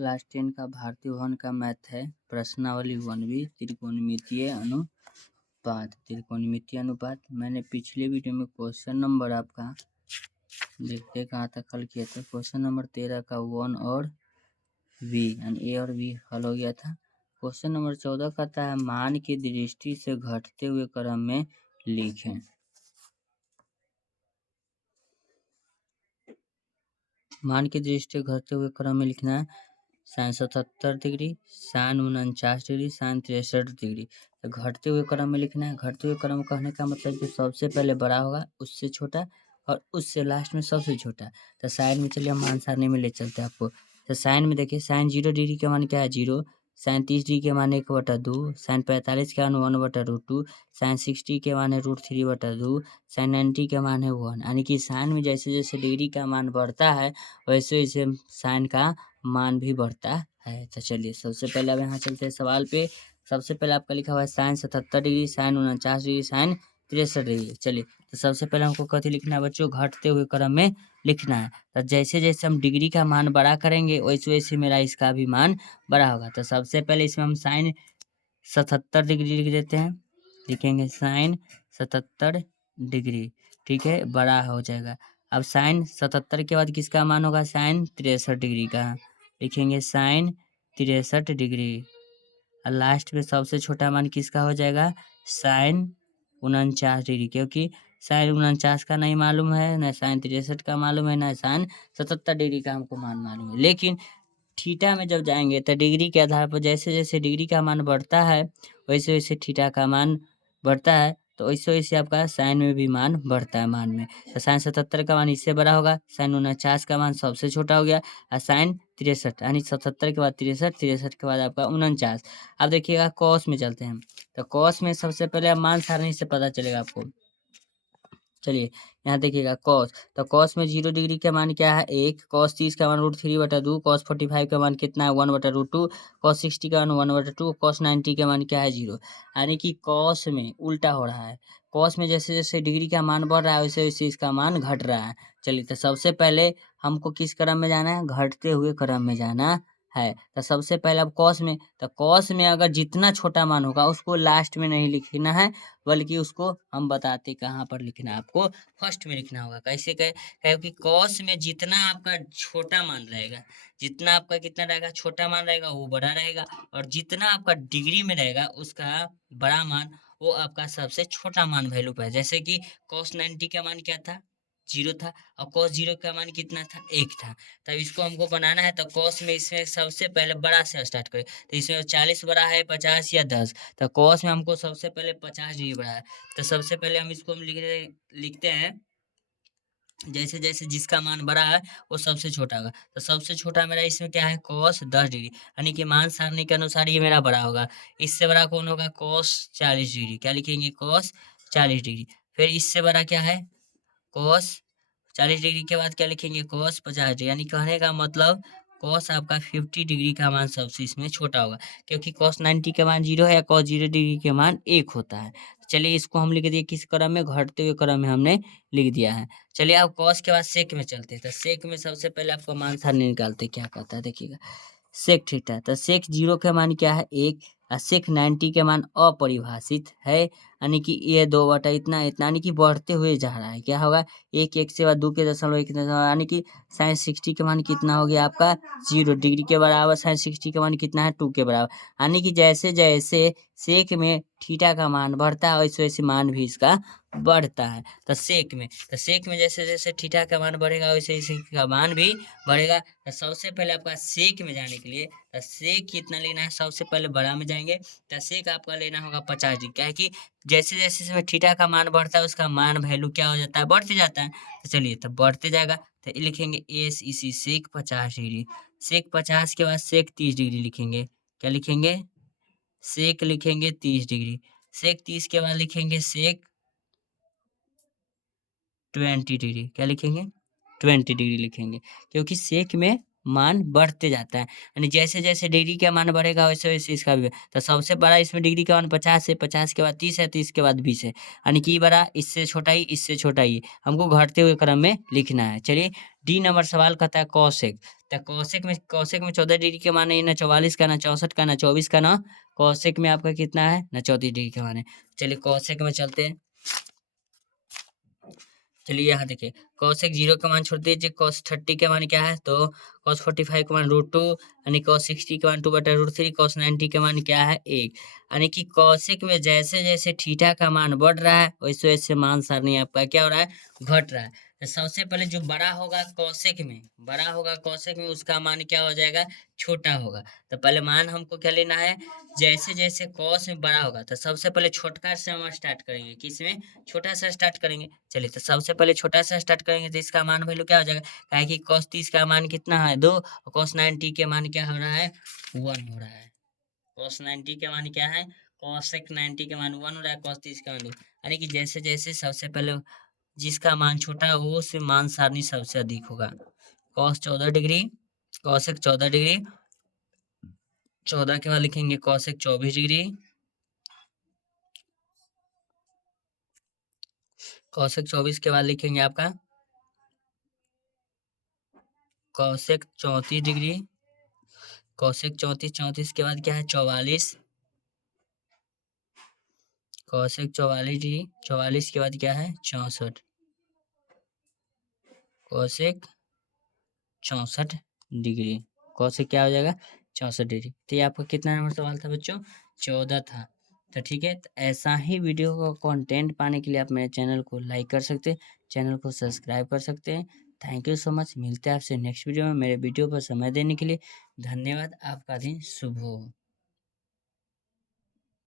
Class 10 का भारतीय भवन का मैथ है। प्रश्नावली 1B त्रिकोणमितीय अनुपात। मैंने पिछले वीडियो में क्वेश्चन नंबर आपका देखते कहाँ तक हल किया था। क्वेश्चन नंबर 13 का 1 और बी यानी ए और बी हल हो गया था। क्वेश्चन नंबर 14 कहता है मान की दृष्टि से घटते हुए क्रम में लिखें। मान की दृष्टि से घटते हुए क्रम में लिखना है sin 77 degree, sin 49 degree, sin 63 degree. तो घटते हुए क्रम में लिखना है। घटते हुए क्रम कहने का मतलब कि सबसे पहले बड़ा होगा, उससे छोटा और उससे लास्ट में सबसे छोटा। तो साइन में चलिए हम मान सारणी में ले चलते हैं आपको। तो साइन में देखिए साइन 0 डिग्री का मान क्या है 0, साइन 30 डिग्री के मान 1/2, साइन 45 के मान 1/√2, साइन 60 के मान है √3/2, साइन 90 के मान है 1। यानी कि साइन में जैसे जैसे डिग्री का मान बढ़ता है वैसे वैसे साइन का मान भी बढ़ता है। तो चलिए सबसे पहले अब यहाँ चलते हैं सवाल पे। सबसे पहले आपका लिखा हुआ है sine 77 degree, sine 49 degree, sine 63 degree. चलिए तो सबसे पहले हमको कथी लिखना है बच्चों, घटते हुए क्रम में लिखना है। तो जैसे जैसे हम डिग्री का मान बड़ा करेंगे वैसे वैसे मेरा इसका भी मान बड़ा होगा। तो सबसे पहले इसमें हम साइन 77 डिग्री लिख देते हैं। लिखेंगे साइन 77 डिग्री, ठीक है, बड़ा हो जाएगा। अब साइन 77 के बाद किसका मान होगा, साइन 63 डिग्री का। लिखेंगे साइन 63 डिग्री। और लास्ट में सबसे छोटा मान किसका हो जाएगा, साइन 49 डिग्री, क्योंकि साइन 49 का नहीं मालूम है, न साइन 63 का मालूम है, न साइन 77 डिग्री का हमको मान मालूम है। लेकिन थीटा में जब जाएंगे तो डिग्री के आधार पर जैसे जैसे डिग्री का मान बढ़ता है वैसे वैसे थीटा का मान बढ़ता है। तो वैसे वैसे आपका साइन में भी मान बढ़ता है मान में। तो साइन 77 का मान इससे बड़ा होगा, साइन 49 का मान सबसे छोटा हो गया, और साइन 63 यानी 77 के बाद 63, 63 के बाद आपका 49। अब देखिएगा कॉस में चलते हैं। तो कॉस में सबसे पहले आप मान सारणी से पता चलेगा आपको। चलिए यहाँ देखिएगा कॉस, तो कॉस में 0 डिग्री का मान क्या है 1, कॉस 30 का मान √3/2, कॉस 45 का मान कितना है 1/√2, कॉस 60 का मान 1/2, कॉस 90 का मान क्या है 0। यानी कि कॉस में उल्टा हो रहा है। कॉस में जैसे जैसे डिग्री का मान बढ़ रहा है वैसे वैसे इसका मान घट रहा है। चलिए तो सबसे पहले हमको किस क्रम में जाना है, घटते हुए क्रम में जाना है। तो सबसे पहले अब कॉस में, तो कॉस में अगर जितना छोटा मान होगा उसको लास्ट में नहीं लिखना है, बल्कि उसको हम बताते कहाँ पर लिखना है, आपको फर्स्ट में लिखना होगा। कैसे क्योंकि कॉस में जितना आपका छोटा मान रहेगा, जितना आपका कितना रहेगा छोटा मान रहेगा वो बड़ा रहेगा, और जितना आपका डिग्री में रहेगा उसका बड़ा मान वो आपका सबसे छोटा मान वैल्यू पर है। जैसे कि कॉस 90 का मान क्या था 0 था, और कॉस 0 का मान कितना था 1 था। तब इसको हमको बनाना है तो कॉस में इसमें सबसे पहले बड़ा से स्टार्ट करें। तो इसमें 40 बड़ा है 50 या 10, तो कॉस में हमको सबसे पहले 50 डिग्री बड़ा है। तो सबसे पहले हम इसको लिखते हैं जैसे जैसे जिसका मान बड़ा है वो सबसे छोटा होगा। तो सबसे छोटा मेरा इसमें क्या है कॉस 10 डिग्री, यानी कि मान सारणी के अनुसार ये मेरा बड़ा होगा। इससे बड़ा कौन होगा कॉस 40 डिग्री, क्या लिखेंगे कॉस 40 डिग्री। फिर इससे बड़ा क्या है कॉस 40 डिग्री के बाद क्या लिखेंगे कॉस 50 डिग्री, यानी कहने का मतलब कॉस आपका 50 डिग्री का मान सबसे इसमें छोटा होगा, क्योंकि कॉस 90 के मान 0 है या कॉस 0 डिग्री के मान 1 होता है। चलिए इसको हम लिख दिए किस क्रम में, घटते हुए क्रम में हमने लिख दिया है। चलिए अब कॉस के बाद सेक में चलते हैं। तो सेक में सबसे पहले आपको मान सारणी निकालते क्या कहता है देखिएगा। सेक थीटा, तो सेक 0 का मान क्या है 1, और सेक 90 के मान अपरिभाषित है, यानी कि ये 2 इतना इतना, यानी कि बढ़ते हुए जा रहा है। क्या होगा 1, 1 से बाद 2 के दशमलव 1 दशमलव, यानी कि साइन 60 के मान कितना हो गया आपका 0 डिग्री के बराबर, साइन 60 के मान कितना है 2 के बराबर। यानी कि जैसे जैसे सेक में थीटा का मान बढ़ता है वैसे वैसे मान भी इसका बढ़ता है। तो सेक में जैसे जैसे थीटा का मान बढ़ेगा वैसे वैसे का मान भी बढ़ेगा। तो सबसे पहले आपका सेक में जाने के लिए तो सेक कितना लेना है, सबसे पहले बड़ा में जाएंगे तो सेक आपका लेना होगा 50 डिग्री। क्या है कि जैसे जैसे इसमें थीटा का मान बढ़ता है उसका मान वैल्यू क्या हो जाता है बढ़ते जाता है। तो चलिए तो बढ़ते जाएगा तो लिखेंगे एस इसी सेक 50 डिग्री। सेक 50 के बाद सेक 30 डिग्री लिखेंगे, क्या लिखेंगे सेक लिखेंगे 30 डिग्री। सेक 30 के बाद लिखेंगे सेक 20 डिग्री, क्या लिखेंगे 20 डिग्री लिखेंगे, क्योंकि सेक में मान बढ़ते जाता है, यानी जैसे जैसे डिग्री का मान बढ़ेगा वैसे वैसे इसका भी। तो सबसे बड़ा इसमें डिग्री का मान 50 है, 50 के बाद 30 है, 30 के बाद 20 है, यानी कि बड़ा इससे छोटा ही इससे छोटा ही हमको घटते हुए क्रम में लिखना है। चलिए डी नंबर सवाल कहता है कॉसेक। तो कौशिक में 14 डिग्री के मान है, ना 44 का, ना 64 का, ना 24 का, ना कौशिक में आपका कितना है, ना 34 डिग्री के मान है। चलिए कौशिक में चलते हैं। चलिए यहाँ देखिए, कौशिक 0 का मान छोड़ दीजिए, कॉस 30 का मान क्या है, तो कॉस 45 का मान √2, यानी कॉस 60 का मान 2/√3, कॉस 90 का मान क्या है 1। यानी कि कौशिक में जैसे जैसे थीटा का मान बढ़ रहा है वैसे वैसे मान सारणी आपका क्या हो रहा है, घट रहा है। तो सबसे पहले जो बड़ा होगा कौशिक में उसका मान क्या हो जाएगा, छोटा होगा। तो पहले मान हमको क्या लेना है, जैसे जैसे कॉस में बड़ा होगा तो सबसे पहले छोटका से हम स्टार्ट करेंगे, किसमें, छोटा सा स्टार्ट करेंगे। चलिए तो सबसे पहले छोटा सा स्टार्ट करेंगे तो इसका मान वैल्यू क्या हो जाएगा, काहे कि cos 30 का मान कितना है 2, और cos 90 के मान क्या हो रहा है 1 हो रहा है। cos 90 के मान क्या है, cosec 90 के मान 1 हो रहा है, cos 30 का मान 2। यानी कि जैसे जैसे सबसे पहले जिसका मान छोटा है वो से मान सारणी सबसे अधिक होगा। cos 14 डिग्री, cosec 14 डिग्री, 14 के बाद लिखेंगे cosec 24 डिग्री, cosec 24 के बाद लिखेंगे आपका cosec 34 डिग्री, cosec 34 के बाद क्या है 44, cosec 44 डिग्री, 44 के बाद क्या है 64, cosec 64 डिग्री, cosec क्या हो जाएगा 64 डिग्री। तो ये आपका कितना नंबर सवाल था बच्चों, 14 था। तो ठीक है, तो ऐसा ही वीडियो का कंटेंट पाने के लिए आप मेरे चैनल को लाइक कर सकते हैं, चैनल को सब्सक्राइब कर सकते हैं। थैंक यू सो मच, मिलते हैं आपसे नेक्स्ट वीडियो में। मेरे वीडियो पर समय देने के लिए धन्यवाद। आपका दिन शुभ हो।